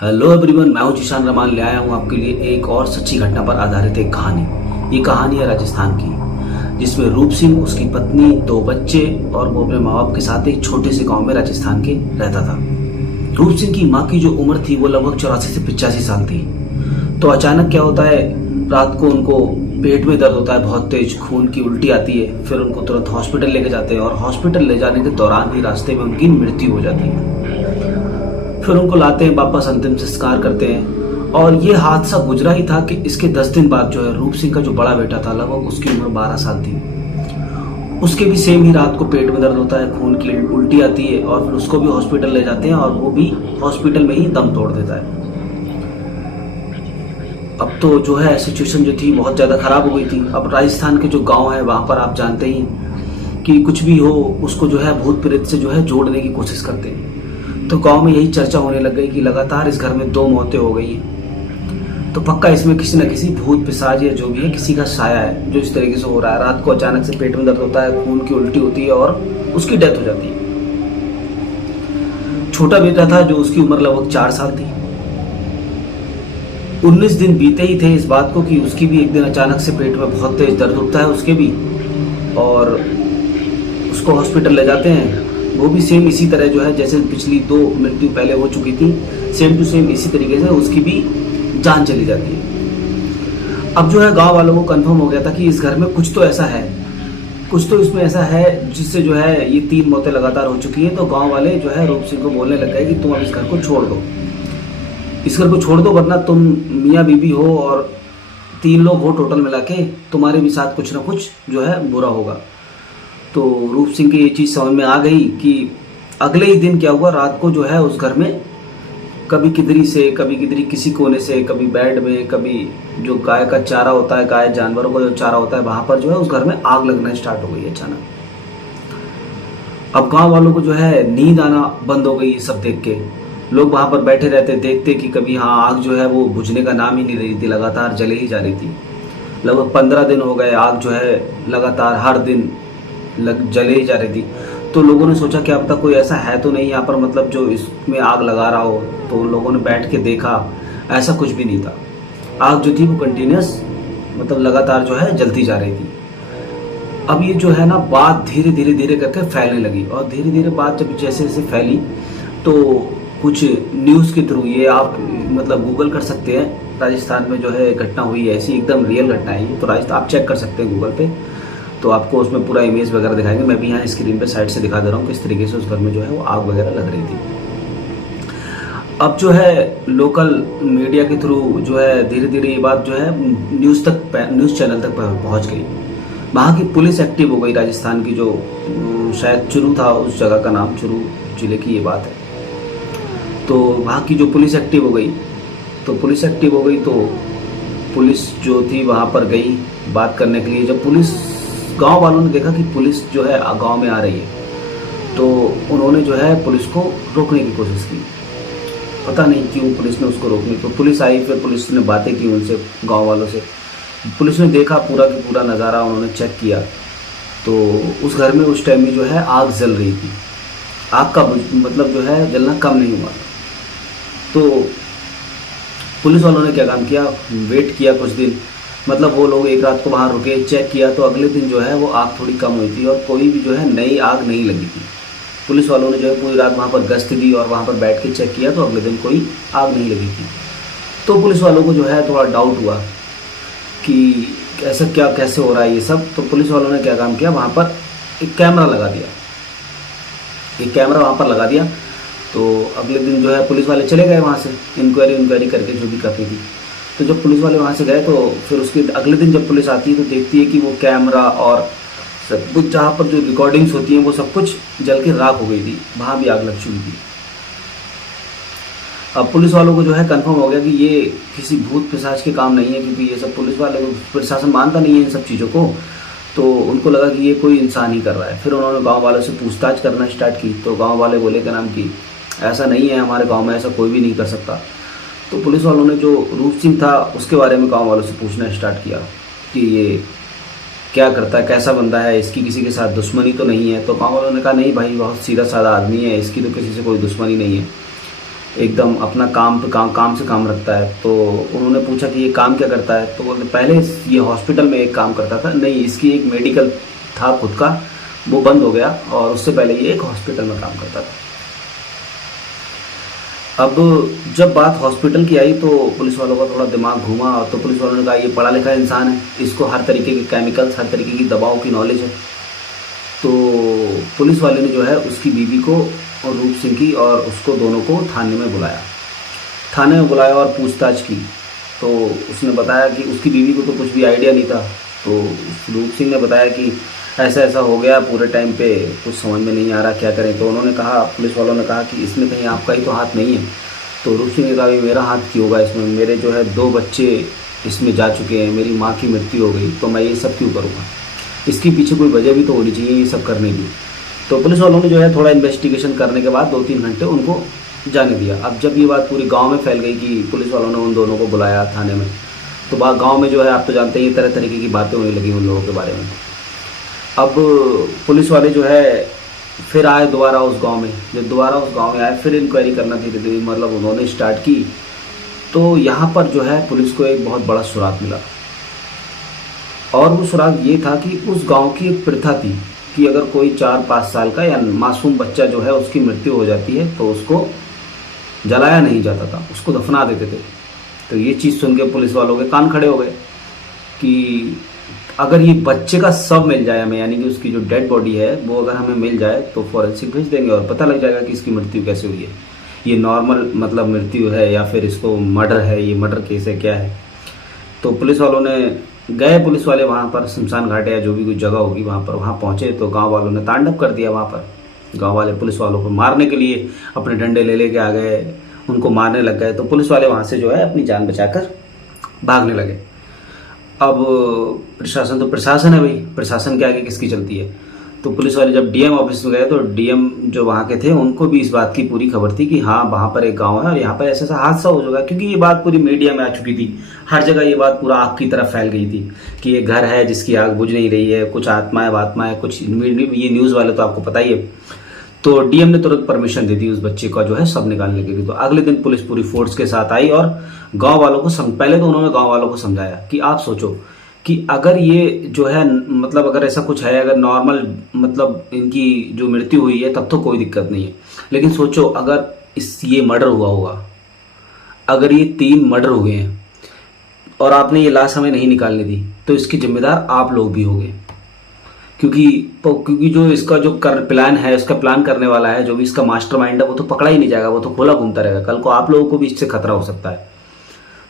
Hello everyone, मैं हूं जिशान रहमान। ले आया हूं आपके लिए एक और सच्ची घटना पर आधारित एक कहानी। ये कहानी है राजस्थान की, जिसमें रूप सिंह, उसकी पत्नी, दो बच्चे और वो अपने माँ बाप के साथ एक छोटे से गांव में राजस्थान के रहता था। रूप सिंह की माँ की जो उम्र थी वो लगभग 84 से 85 साल थी। तो अचानक क्या होता है, रात को उनको पेट में दर्द होता है, बहुत तेज खून की उल्टी आती है। फिर उनको तुरंत हॉस्पिटल लेके जाते हैं और हॉस्पिटल ले जाने के दौरान ही रास्ते में उनकी मृत्यु हो जाती है। फिर उनको लाते हैं वापस, अंतिम संस्कार करते हैं। और ये हादसा गुजरा ही था कि इसके 10 दिन बाद जो है रूप सिंह का जो बड़ा बेटा था, लगभग उसकी उम्र 12 साल थी, उसके भी सेम ही रात को पेट में दर्द होता है, खून की उल्टी आती है और फिर उसको भी हॉस्पिटल ले जाते हैं और वो भी हॉस्पिटल में ही दम तोड़ देता है। अब तो जो है सिचुएशन जो थी बहुत ज़्यादा खराब हो गई थी। अब राजस्थान के जो गांव है वहाँ पर आप जानते ही कि कुछ भी हो उसको जो है भूत प्रेत से जो है जोड़ने की कोशिश करते हैं। तो गांव में यही चर्चा होने लग गई कि लगातार इस घर में 2 मौतें हो गई हैं, तो पक्का इसमें किसी न किसी भूत पिशाच या जो भी है किसी का साया है जो इस तरीके से हो रहा है। रात को अचानक से पेट में दर्द होता है, खून की उल्टी होती है और उसकी डेथ हो जाती है। छोटा बेटा था जो उसकी उम्र लगभग 4 साल थी। 19 दिन बीते ही थे इस बात को कि उसकी भी एक दिन अचानक से पेट में बहुत तेज दर्द होता है उसके भी, और उसको हॉस्पिटल ले जाते हैं। वो भी सेम इसी तरह जो है जैसे पिछली 2 मृत्यु पहले हो चुकी थी, सेम टू सेम इसी तरीके से उसकी भी जान चली जाती है। अब जो है गांव वालों को कंफर्म हो गया था कि इस घर में कुछ तो ऐसा है, कुछ तो इसमें ऐसा है जिससे जो है ये 3 मौतें लगातार हो चुकी है। तो गांव वाले जो है रूप सिंह को बोलने लग गए कि तुम अब इस घर को छोड़ दो, इस घर को छोड़ दो, वरना तुम मियाँ बीबी हो और 3 लोग हो टोटल मिला के, तुम्हारे भी साथ कुछ ना कुछ जो है बुरा होगा। तो रूप सिंह की ये चीज़ समझ में आ गई कि अगले ही दिन क्या हुआ, रात को जो है उस घर में कभी किधरी से, कभी किधरी किसी कोने से, कभी बेड में, कभी जो गाय का चारा होता है, गाय जानवरों का जो चारा होता है वहां पर जो है उस घर में आग लगना स्टार्ट हो गई अचानक। अब गांव वालों को जो है नींद आना बंद हो गई ये सब देख के। लोग वहां पर बैठे रहते देखते कि कभी हाँ आग जो है वो बुझने का नाम ही नहीं रही थी, लगातार जले ही जा रही थी। लगभग 15 दिन हो गए, आग जो है लगातार हर दिन जले ही जा रही थी। तो लोगों ने सोचा कि अब तक कोई ऐसा है तो नहीं यहाँ पर, मतलब जो इसमें आग लगा रहा हो। तो उन लोगों ने बैठ के देखा, ऐसा कुछ भी नहीं था। आग जो थी वो कंटिन्यूस, मतलब लगातार जो है जलती जा रही थी। अब ये जो है ना बात धीरे धीरे धीरे करके फैलने लगी, और धीरे धीरे बात जब जैसे जैसे फैली तो कुछ न्यूज़ के थ्रू, ये आप मतलब गूगल कर सकते हैं, राजस्थान में जो है घटना हुई है ऐसी, एकदम रियल घटना है ये। तो राजस्थान आप चेक कर सकते हैं गूगल पे, तो आपको उसमें पूरा इमेज वगैरह दिखाएंगे। मैं भी यहाँ स्क्रीन पे साइड से दिखा दे रहा हूँ किस तरीके से उस घर में जो है वो आग वगैरह लग रही थी। अब जो है लोकल मीडिया के थ्रू जो है धीरे धीरे ये बात जो है न्यूज़ चैनल तक पहुँच गई। वहाँ की पुलिस एक्टिव हो गई, राजस्थान की जो शायद चुरू था, उस जगह का नाम चुरू जिले की ये बात है। तो वहाँ की जो पुलिस एक्टिव हो गई, तो पुलिस एक्टिव हो गई तो पुलिस जो थी वहाँ पर गई बात करने के लिए। जब पुलिस, गांव वालों ने देखा कि पुलिस जो है गांव में आ रही है, तो उन्होंने जो है पुलिस को रोकने की कोशिश की। पता नहीं क्यों पुलिस ने उसको रोकनी, तो पुलिस आई, फिर पुलिस ने बातें की उनसे, गांव वालों से। पुलिस ने देखा पूरा की पूरा नज़ारा, उन्होंने चेक किया तो उस घर में उस टाइम में जो है आग जल रही थी। आग का मतलब जो है जलना कम नहीं हुआ। तो पुलिस वालों ने क्या काम किया, वेट किया कुछ दिन, मतलब वो लोग एक रात को वहाँ रुके, चेक किया, तो अगले दिन जो है वो आग थोड़ी कम हुई थी और कोई भी जो है नई आग नहीं लगी थी। पुलिस वालों ने जो है पूरी रात वहाँ पर गश्त दी और वहाँ पर बैठ के चेक किया, तो अगले दिन कोई आग नहीं लगी थी। तो पुलिस वालों को जो है थोड़ा डाउट हुआ कि ऐसा क्या, कैसे हो रहा है ये सब। तो पुलिस वालों ने क्या काम किया, वहाँ पर एक कैमरा लगा दिया, एक कैमरा वहाँ पर लगा दिया। तो अगले दिन जो है पुलिस वाले चले गए वहाँ से, इंक्वायरी करके जो भी करनी थी। तो जब पुलिस वाले वहाँ से गए तो फिर उसके अगले दिन जब पुलिस आती है तो देखती है कि वो कैमरा और सब कुछ, जहाँ पर जो रिकॉर्डिंग्स होती हैं वो सब कुछ जल के राख हो गई थी, वहाँ भी आग लग चुकी थी। अब पुलिस वालों को जो है कंफर्म हो गया कि ये किसी भूत पिशाच के काम नहीं है, क्योंकि ये सब पुलिस वाले, प्रशासन मानता नहीं है इन सब चीज़ों को। तो उनको लगा कि ये कोई इंसान ही कर रहा है। फिर उन्होंने गाँव वालों से पूछताछ करना स्टार्ट की, तो गाँव वाले बोले क्या नाम की ऐसा नहीं है, हमारे गाँव में ऐसा कोई भी नहीं कर सकता। तो पुलिस वालों ने जो रूप सिंह था उसके बारे में गांव वालों से पूछना स्टार्ट किया कि ये क्या करता है, कैसा बंदा है, इसकी किसी के साथ दुश्मनी तो नहीं है। तो गांव वालों ने कहा नहीं भाई, बहुत सीधा साधा आदमी है, इसकी तो किसी से कोई दुश्मनी नहीं है। एकदम अपना काम पे काम से काम रखता है। तो उन्होंने पूछा कि ये काम क्या करता है, तो बोले पहले ये हॉस्पिटल में एक काम करता था। नहीं, इसकी एक मेडिकल था खुद का, वो बंद हो गया और उससे पहले ये एक हॉस्पिटल में काम करता था। अब जब बात हॉस्पिटल की आई तो पुलिस वालों का थोड़ा दिमाग घूमा, तो पुलिस वालों ने कहा ये पढ़ा लिखा इंसान है, इसको हर तरीके के केमिकल्स, हर तरीके की दवाओं की नॉलेज है। तो पुलिस वाले ने जो है उसकी बीवी को और रूप सिंह की और उसको दोनों को थाने में बुलाया। थाने में बुलाया और पूछताछ की। तो उसने बताया कि उसकी बीवी को तो कुछ भी आइडिया नहीं था। तो रूप सिंह ने बताया कि ऐसा ऐसा हो गया, पूरे टाइम पे कुछ समझ में नहीं आ रहा, क्या करें। तो उन्होंने कहा, पुलिस वालों ने कहा कि इसमें कहीं आपका ही तो हाथ नहीं है। तो रूप सिंह ने कहा मेरा हाथ क्यों होगा इसमें, मेरे जो है 2 बच्चे इसमें जा चुके हैं, मेरी माँ की मृत्यु हो गई, तो मैं ये सब क्यों करूँगा, इसके पीछे कोई वजह भी तो होनी चाहिए ये सब करने की। तो पुलिस वालों ने जो है थोड़ा इन्वेस्टिगेशन करने के बाद 2-3 घंटे उनको जाने दिया। अब जब ये बात पूरी गांव में फैल गई कि पुलिस वालों ने उन दोनों को बुलाया थाने में, तो गांव में जो है आप तो जानते हैं तरह तरीके की बातें होने लगी उन लोगों के बारे में। अब पुलिस वाले जो है फिर आए दोबारा उस गांव में। जब दोबारा उस गांव में आए फिर इंक्वायरी करना धीरे धीरे मतलब उन्होंने स्टार्ट की। तो यहाँ पर जो है पुलिस को एक बहुत बड़ा सुराग मिला, और वो सुराग ये था कि उस गांव की एक प्रथा थी कि अगर कोई 4-5 साल का या मासूम बच्चा जो है उसकी मृत्यु हो जाती है तो उसको जलाया नहीं जाता था, उसको दफना देते थे। तो ये चीज़ सुन के पुलिस वालों के कान खड़े हो गए कि अगर ये बच्चे का शव मिल जाए हमें, यानी कि उसकी जो डेड बॉडी है वो अगर हमें मिल जाए तो फॉरेंसिक भेज देंगे और पता लग जाएगा कि इसकी मृत्यु कैसे हुई है, ये नॉर्मल मतलब मृत्यु है या फिर इसको मर्डर है, ये मर्डर केस है, क्या है। तो पुलिस वालों ने गए, पुलिस वाले वहाँ पर शमशान घाट या जो भी कोई जगह होगी वहाँ पर वहाँ पहुँचे। तो गांव वालों ने तांडव कर दिया। वहाँ पर गांव वाले पुलिस वालों को मारने के लिए अपने डंडे ले लेके आ गए, उनको मारने लग गए। तो पुलिस वाले वहाँ से जो है अपनी जान बचाकर भागने लगे। अब प्रशासन तो प्रशासन है भाई, प्रशासन के आगे किसकी चलती है। तो पुलिस वाले जब डीएम ऑफिस में गए तो डीएम जो वहाँ के थे उनको भी इस बात की पूरी खबर थी कि हाँ वहाँ पर एक गांव है और यहाँ पर ऐसा ऐसा हादसा हो चुका, क्योंकि ये बात पूरी मीडिया में आ चुकी थी, हर जगह ये बात पूरा आग की तरफ फैल गई थी कि ये घर है जिसकी आग बुझ नहीं रही है, कुछ आत्माएं वात्माएं कुछ, ये न्यूज़ वाले तो आपको पता ही है। तो डीएम ने तुरंत परमिशन दे दी उस बच्चे का जो है सब निकालने के लिए। तो अगले दिन पुलिस पूरी फोर्स के साथ आई और गांव वालों को पहले तो उन्होंने गांव वालों को समझाया कि आप सोचो कि अगर ये जो है मतलब अगर ऐसा कुछ है, अगर नॉर्मल मतलब इनकी जो मृत्यु हुई है तब तो कोई दिक्कत नहीं है, लेकिन सोचो अगर ये मर्डर हुआ होगा, अगर ये 3 मर्डर हुए हैं और आपने ये लाश हमें नहीं निकालने दी तो इसके जिम्मेदार आप लोग भी होंगे, क्योंकि जो इसका जो प्लान है, इसका प्लान करने वाला है, जो भी इसका मास्टरमाइंड है वो तो पकड़ा ही नहीं जाएगा, वो तो खोला घूमता रहेगा, कल को आप लोगों को भी इससे खतरा हो सकता है।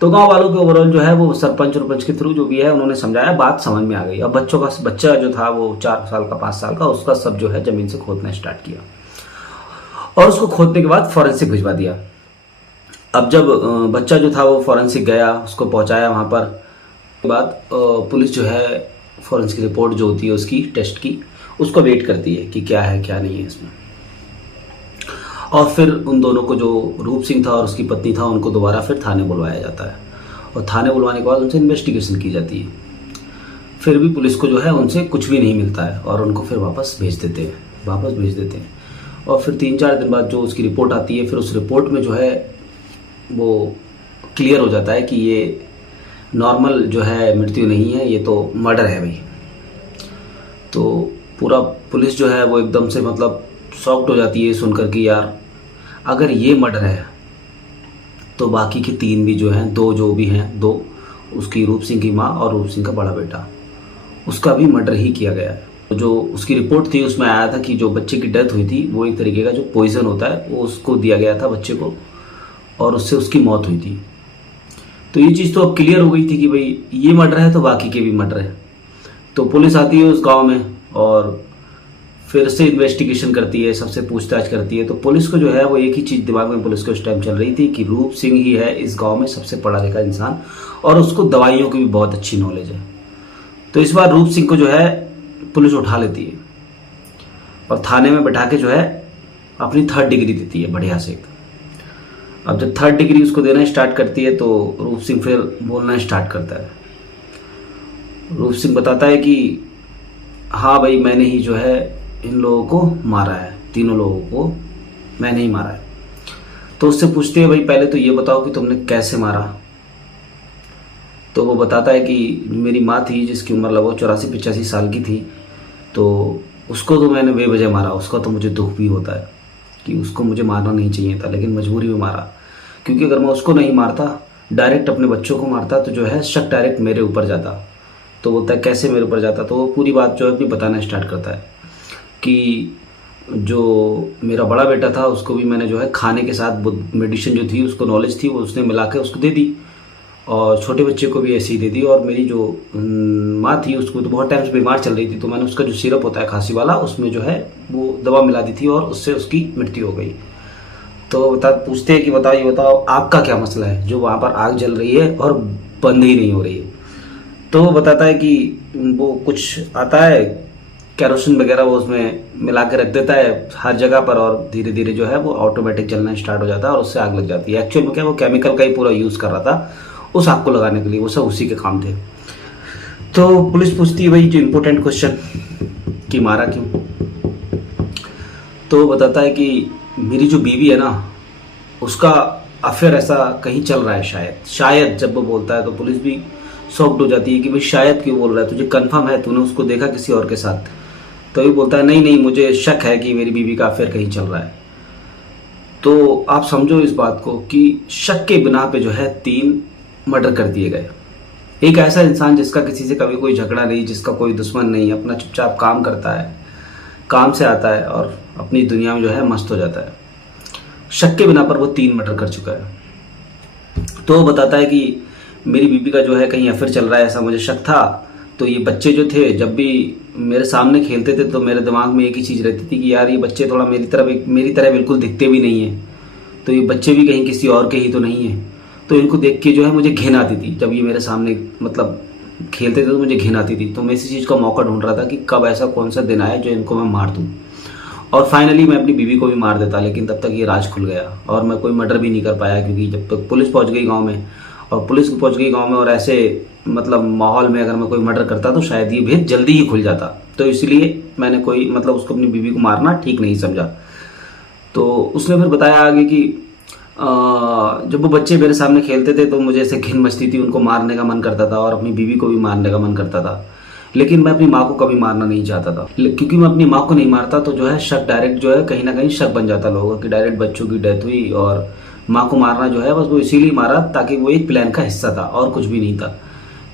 तो गांव वालों के ओवरऑल जो है वो सरपंच के थ्रू जो भी है उन्होंने समझाया, बात समझ में आ गई। अब बच्चा जो था वो 4 साल का 5 साल का, उसका सब जो है जमीन से खोदना स्टार्ट किया और उसको खोदने के बाद फॉरेंसिक भिजवा दिया। अब जब बच्चा जो था वो फॉरेंसिक गया, उसको पहुंचाया वहां पर, के बाद पुलिस जो है फॉरेंसिक रिपोर्ट जो होती है उसकी टेस्ट की, उसको वेट करती है कि क्या है क्या नहीं है इसमें। और फिर उन दोनों को, जो रूप सिंह था और उसकी पत्नी था, उनको दोबारा फिर थाने बुलवाया जाता है और थाने बुलवाने के बाद उनसे इन्वेस्टिगेशन की जाती है। फिर भी पुलिस को जो है उनसे कुछ भी नहीं मिलता है और उनको फिर वापस भेज देते हैं। और फिर 3-4 दिन बाद जो उसकी रिपोर्ट आती है, फिर उस रिपोर्ट में जो है वो क्लियर हो जाता है कि ये नॉर्मल जो है मृत्यु नहीं है, ये तो मर्डर है भाई। तो पूरा पुलिस जो है वो एकदम से मतलब शॉक्ड हो जाती है सुनकर कि यार अगर ये मर्डर है तो बाकी के 3 भी जो हैं, 2 जो भी हैं, 2 उसकी रूप सिंह की माँ और रूप सिंह का बड़ा बेटा, उसका भी मर्डर ही किया गया है। जो उसकी रिपोर्ट थी उसमें आया था कि जो बच्चे की डेथ हुई थी वो एक तरीके का जो पॉइजन होता है वो उसको दिया गया था बच्चे को और उससे उसकी मौत हुई थी। तो ये चीज़ तो अब क्लियर हो गई थी कि भाई ये मर्डर है तो बाकी के भी मर्डर है। तो पुलिस आती है उस गांव में और फिर से इन्वेस्टिगेशन करती है, सबसे पूछताछ करती है। तो पुलिस को जो है वो एक ही चीज़ दिमाग में पुलिस को उस टाइम चल रही थी कि रूप सिंह ही है इस गांव में सबसे पढ़ा लिखा इंसान और उसको दवाइयों की भी बहुत अच्छी नॉलेज है। तो इस बार रूप सिंह को जो है पुलिस उठा लेती है और थाने में बैठा के जो है अपनी 3rd डिग्री देती है बढ़िया से। अब जब 3rd डिग्री उसको देना स्टार्ट करती है तो रूप सिंह फिर बोलना स्टार्ट करता है। रूप सिंह बताता है कि हाँ भाई मैंने ही जो है इन लोगों को मारा है, 3 लोगों को मैंने ही मारा है। तो उससे पूछती है भाई पहले तो ये बताओ कि तुमने कैसे मारा। तो वो बताता है कि मेरी माँ थी जिसकी उम्र लगभग 84-85 साल की थी, तो उसको तो मैंने बेवजह मारा। उसका तो मुझे दुख भी होता है कि उसको मुझे मारना नहीं चाहिए था, लेकिन मजबूरी में मारा। क्योंकि अगर मैं उसको नहीं मारता, डायरेक्ट अपने बच्चों को मारता, तो जो है शक डायरेक्ट मेरे ऊपर जाता। तो बोलता है कैसे मेरे ऊपर जाता। तो वो पूरी बात जो है अपनी बताना स्टार्ट करता है कि जो मेरा बड़ा बेटा था उसको भी मैंने जो है खाने के साथ वो मेडिसिन जो थी, उसको नॉलेज थी, वो उसने मिला के उसको दे दी, और छोटे बच्चे को भी ऐसे ही दे दी। और मेरी जो माँ थी उसको तो बहुत टाइम से बीमार चल रही थी, तो मैंने उसका जो सिरप होता है खांसी वाला, उसमें जो है वो दवा मिला दी थी और उससे उसकी मृत्यु हो गई। तो पूछते हैं कि ये बताओ आपका क्या मसला है जो वहाँ पर आग जल रही है और बंद ही नहीं हो रही है। तो वो बताता है कि वो कुछ आता है केरोसिन वगैरह, वो उसमें मिला के रख देता है हर जगह पर, और धीरे धीरे जो है वो ऑटोमेटिक जलना स्टार्ट हो जाता है और उससे आग लग जाती है। एक्चुअल में क्या वो केमिकल का ही पूरा यूज़ कर रहा था उस आग को लगाने के लिए, वो सब उसी के काम थे। तो पुलिस पूछती है भाई जो इम्पोर्टेंट क्वेश्चन कि मारा क्यों। तो वो बताता है कि मेरी जो बीवी है ना, उसका अफेयर ऐसा कहीं चल रहा है शायद। जब वो बोलता है तो पुलिस भी शॉक्ड हो जाती है कि भाई शायद क्यों बोल रहा है, तुझे कंफर्म है, तूने उसको देखा किसी और के साथ। तो ये बोलता है नहीं मुझे शक है कि मेरी बीवी का अफेयर कहीं चल रहा है। तो आप समझो इस बात को कि शक के बिना पे जो है 3 मर्डर कर दिए गए। एक ऐसा इंसान जिसका किसी से कभी कोई झगड़ा नहीं, जिसका कोई दुश्मन नहीं, अपना चुपचाप काम करता है, काम से आता है और अपनी दुनिया में जो है मस्त हो जाता है, शक के बिना पर वो 3 मर्डर कर चुका है। तो वो बताता है कि मेरी बीबी का जो है कहीं अफेयर चल रहा है, ऐसा मुझे शक था। तो ये बच्चे जो थे जब भी मेरे सामने खेलते थे तो मेरे दिमाग में एक ही चीज़ रहती थी कि यार ये बच्चे थोड़ा मेरी तरह बिल्कुल दिखते भी नहीं है, तो ये बच्चे भी कहीं किसी और के ही तो नहीं है। तो इनको देख के जो है मुझे घिन आती थी, जब ये मेरे सामने मतलब खेलते थे तो मुझे घिन आती थी। तो मैं इसी चीज़ का मौका ढूंढ रहा था कि कब ऐसा कौन सा दिन आए जो इनको मैं मार दूँ। और फाइनली मैं अपनी बीवी को भी मार देता, लेकिन तब तक ये राज खुल गया और मैं कोई मर्डर भी नहीं कर पाया, क्योंकि जब तक पुलिस पहुंच गई गांव में, और पुलिस पहुंच गई गांव में और ऐसे मतलब माहौल में अगर मैं कोई मर्डर करता तो शायद ये भेद जल्दी ही खुल जाता। तो इसलिए मैंने कोई मतलब उसको अपनी बीवी को मारना ठीक नहीं समझा। तो उसने फिर बताया आगे कि जब वो बच्चे मेरे सामने खेलते थे तो मुझे ऐसे घिन मचती थी, उनको मारने का मन करता था और अपनी बीवी को भी मारने का मन करता था, लेकिन मैं अपनी माँ को कभी मारना नहीं चाहता था। क्योंकि मैं अपनी माँ को नहीं मारता तो जो है शक डायरेक्ट जो है कहीं ना कहीं शक बन जाता लोगों कि डायरेक्ट बच्चों की डेथ हुई, और माँ को मारना जो है बस वो इसीलिए मारा ताकि वो एक प्लान का हिस्सा था और कुछ भी नहीं था,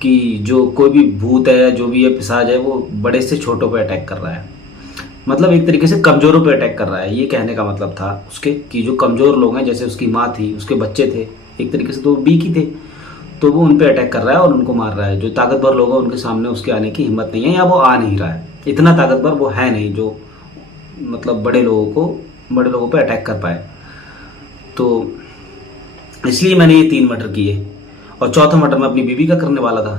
कि जो कोई भी भूत है, जो भी है पिशाच है, वो बड़े से छोटों पे अटैक कर रहा है, मतलब एक तरीके से कमजोरों पे अटैक कर रहा है। ये कहने का मतलब था उसके कि जो कमजोर लोग हैं, जैसे उसकी माँ थी, उसके बच्चे थे, एक तरीके से तो वीक ही थे, तो वो उन पे अटैक कर रहा है और उनको मार रहा है। जो ताकतवर लोग हैं उनके सामने उसके आने की हिम्मत नहीं है, या वो आ नहीं रहा है, इतना ताकतवर वो है नहीं जो मतलब बड़े लोगों पे अटैक कर पाए। तो इसलिए मैंने ये 3 मर्डर किए और चौथा मर्डर मैं अपनी बीवी का करने वाला था।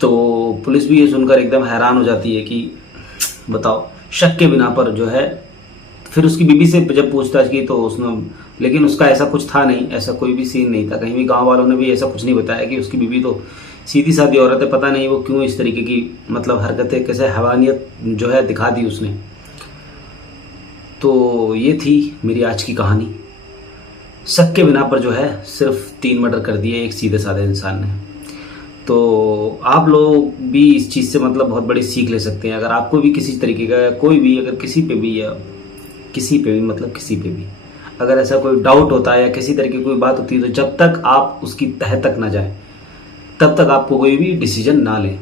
तो पुलिस भी ये सुनकर एकदम हैरान हो जाती है कि बताओ शक के बिना पर जो है। फिर उसकी बीवी से जब पूछताछ की तो उसने, लेकिन उसका ऐसा कुछ था नहीं, ऐसा कोई भी सीन नहीं था, कहीं भी गांव वालों ने भी ऐसा कुछ नहीं बताया कि उसकी बीवी तो सीधी सादी औरत है, पता नहीं वो क्यों इस तरीके की मतलब हरकतें, कैसे हैवानियत जो है दिखा दी उसने। तो ये थी मेरी आज की कहानी। शक के बिना पर जो है सिर्फ 3 मर्डर कर दिए एक सीधे साधे इंसान ने। तो आप लोग भी इस चीज़ से मतलब बहुत बड़ी सीख ले सकते हैं। अगर आपको भी किसी तरीके का कोई भी अगर किसी पे भी अगर ऐसा कोई डाउट होता है या किसी तरह की कोई बात होती है, तो जब तक आप उसकी तह तक ना जाए तब तक आपको कोई भी डिसीजन ना लें।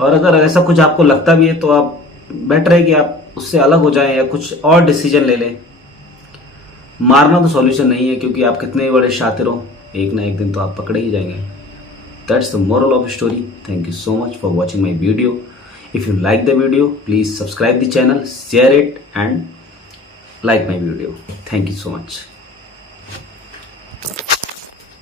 और अगर ऐसा कुछ आपको लगता भी है तो आप बेटर है कि आप उससे अलग हो जाएं या कुछ और डिसीजन ले लें। मारना तो सॉल्यूशन नहीं है, क्योंकि आप कितने भी बड़े शातिर हो, एक ना एक दिन तो आप पकड़े ही जाएंगे। That's the moral of story. Thank you so much for watching my video. If you like the video, please subscribe the channel, share it and like my video. Thank you so much.